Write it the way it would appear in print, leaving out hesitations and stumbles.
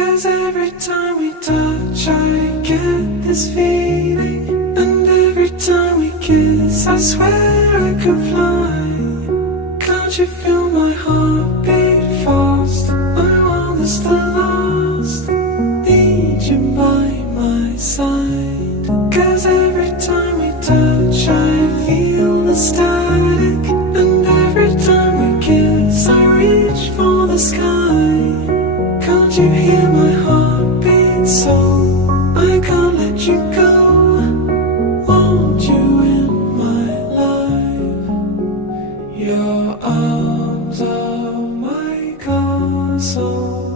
'Cause every time we touch I get this feeling, and every time we kiss I swear I could fly. Can't you feel my heart beat fast? My world is still lost, need you by my side. 'Cause every time we touch I feel the static, and every time we kiss I reach for the sky. Can't you hear my heartbeat so I can't let you go? Want you in my life. Your arms are my castle.